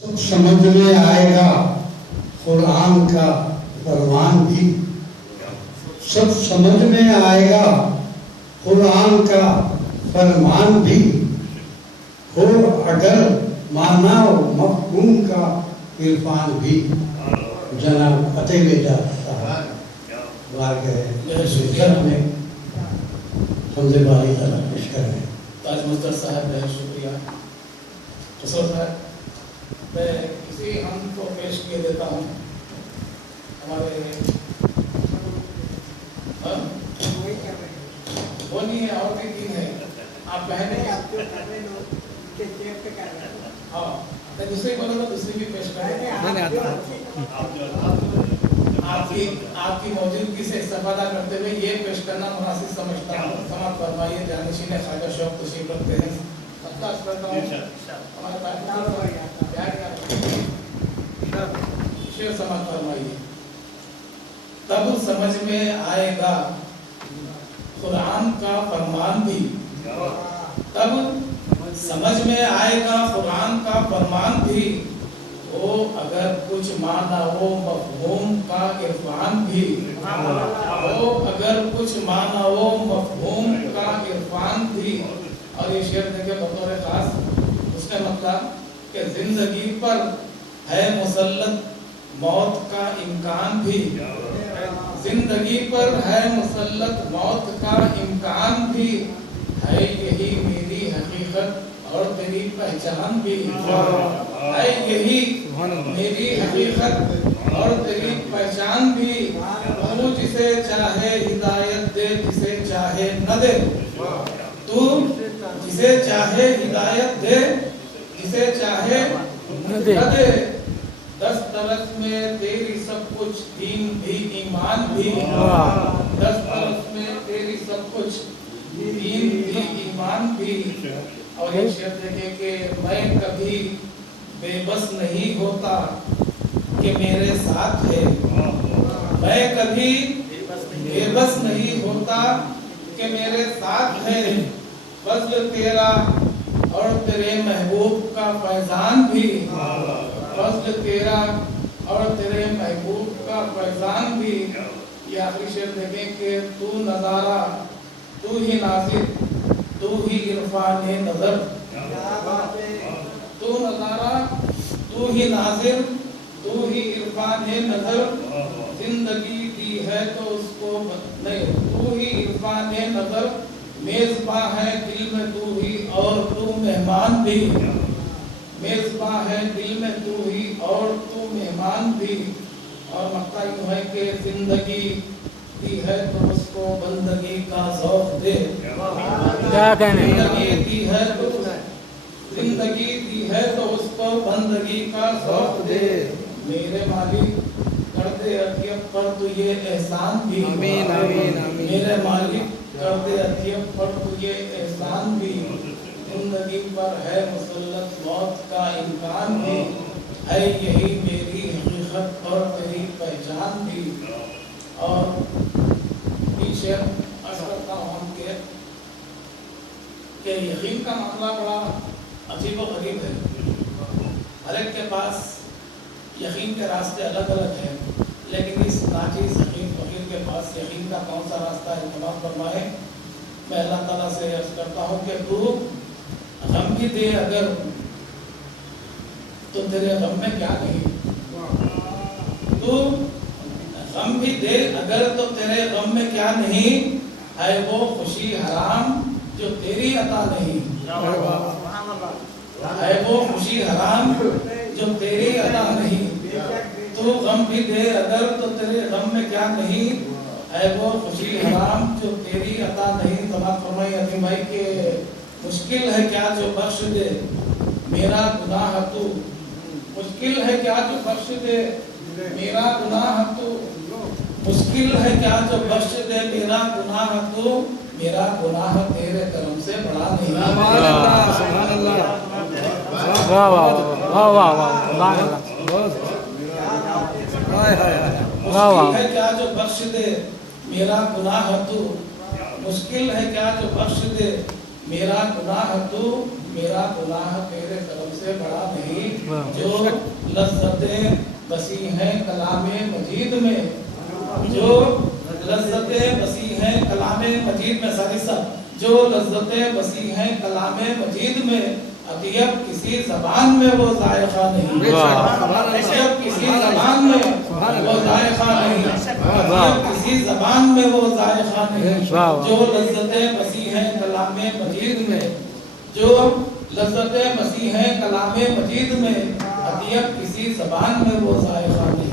सब समझ में आएगा कुरान का फरमान भी, सब समझ में आएगा कुरान का फरमान भी हो अगर माना मफ़हूम का इरफान भी। जनाब फतेह बेजा साहब बार गए में हमसे बारी तरह पेश कर रहे हैं। ताज मुस्तर साहब बहुत शुक्रिया। खसरो साहब मैं किसी हम को पेश किए देता हूँ हमारे वो नहीं है और भी तीन है आप पहले हाँ मैं दूसरी बोलूँगा दूसरी भी पेश करेंगे। आपकी मौजूदगी से इस्तेफादा करते हुए ये पेश करना मुनासिब समझता हूँ। समाप्त फरमाइए। जानशीन ख्वाजा शौक तशरीफ रखते हैं। हमारे शेर समाप्त फरमाइए। तब समझ में आएगा कुरान का फरमान भी, तब समझ में आएगा कुरान का फरमान भी हो अगर कुछ माना वो मफ़हूम का इरफान भी, हो अगर कुछ माना वो मफ़हूम का इरफान भी। और ये शेर देखे बतौर खास उसका मतलब कि जिंदगी पर है मुसल्लत मौत का इम्कान भी, जिंदगी पर है मुसल्लत मौत का इम्कान भी, है यही मेरी हकीकत और तेरी पहचान भी, है यही मेरी हकीकत और तेरी पहचान भी। तू जिसे चाहे हिदायत दे, जिसे चाहे न दे, तू जिसे चाहे हिदायत दे, जिसे चाहे न दे। दस्तरस में तेरी सब कुछ, दीन भी ईमान भी, दस्तरस में तेरी सब कुछ, दीन भी ईमान भी। और ये शेर देखे कि मैं कभी बेबस नहीं होता कि मेरे साथ है, मैं कभी बेबस नहीं होता कि मेरे साथ है। फज़्ल तेरा और तेरे महबूब का फैजान भी, फज़्ल तेरा और तेरे महबूब का फैजान भी। ये आखिरी शेर देखें कि तू नज़ारा, तू ही नाज़िर, तू ही इरफान नज़र, तू नज़ारा, तू ही नाज़िर, तू ही इरफान नज़र। जिंदगी दी है तो उसको नहीं, तू ही इरफान नज़र। मेज़बां है दिल में तू ही और तू मेहमान भी, मेज़बां है दिल में तू ही और तू मेहमान भी। और मक्ता यूं है कि जिंदगी दी है तो उसको बंदगी का ज़ौक़ दे, क्या कहने, जिंदगी दी है तो, जिंदगी दी है तो उसको बंदगी का ज़ौक़ दे। मेरे मालिक कर दे अतियब पर तू ये एहसान भी, आमीन आमीन आमीन। मेरे मालिक कर दे अतियब पर तू ये एहसान भी। जिंदगी पर है मुसल्लत मौत का इम्कान भी, है यही मेरी हकीकत और तेरी पहचान भी। और पीछे अर्ज़ करता हूँ हम कि यकीन का मामला बड़ा अजीब व गरीब है। हर एक के पास यकीन के रास्ते अलग अलग हैं, लेकिन इस नाचीज़ हकीम फकीर के पास यकीन का कौन सा रास्ता है तमाम फरमाए। मैं अल्लाह ताला से अर्ज़ करता हूँ कि तू गम भी दे अगर तो तेरे गम में क्या नहीं, तू गम भी दे अगर तो तेरे गम में क्या नहीं, है वो खुशी हराम जो तेरी अता नहीं, है वो खुशी हराम जो तेरी अता नहीं। तू गम भी दे अगर तो तेरे गम में क्या नहीं, है वो खुशी हराम जो तेरी अता नहीं। तमाम फरमाई अजीम भाई के मुश्किल है क्या जो बख्श दे मेरा गुनाह तू, मुश्किल है क्या जो बख्श दे मेरा गुनाह तू, मुश्किल है क्या जो बख्श दे मेरा गुनाह तू। मेरा गुनाह तेरे करम से बड़ा नहीं। सुभान अल्लाह, वाह वाह वाह वाह वाह, सुभान अल्लाह, मुश्किल है क्या जो बख्श दे मेरा गुनाह तू, मुश्किल है क्या जो बख्श दे میرا گناہ تیرے کرم سے بڑا نہیں جو لذتیں بسی ہیں کلام مجید میں جو لذتیں بسی ہیں کلام مجید میں ساری سب جو لذتیں بسی ہیں کلام مجید میں اطیب کسی زبان میں وہ ذائقہ نہیں اطیب کسی زبان میں وہ ذائقہ نہیں اطیب کسی زبان میں وہ ذائقہ نہیں جو لذتیں بسی ہیں کلام مجید میں جو لذتیں بسی ہیں کلام مجید میں اطیب کسی زبان میں وہ ذائقہ نہیں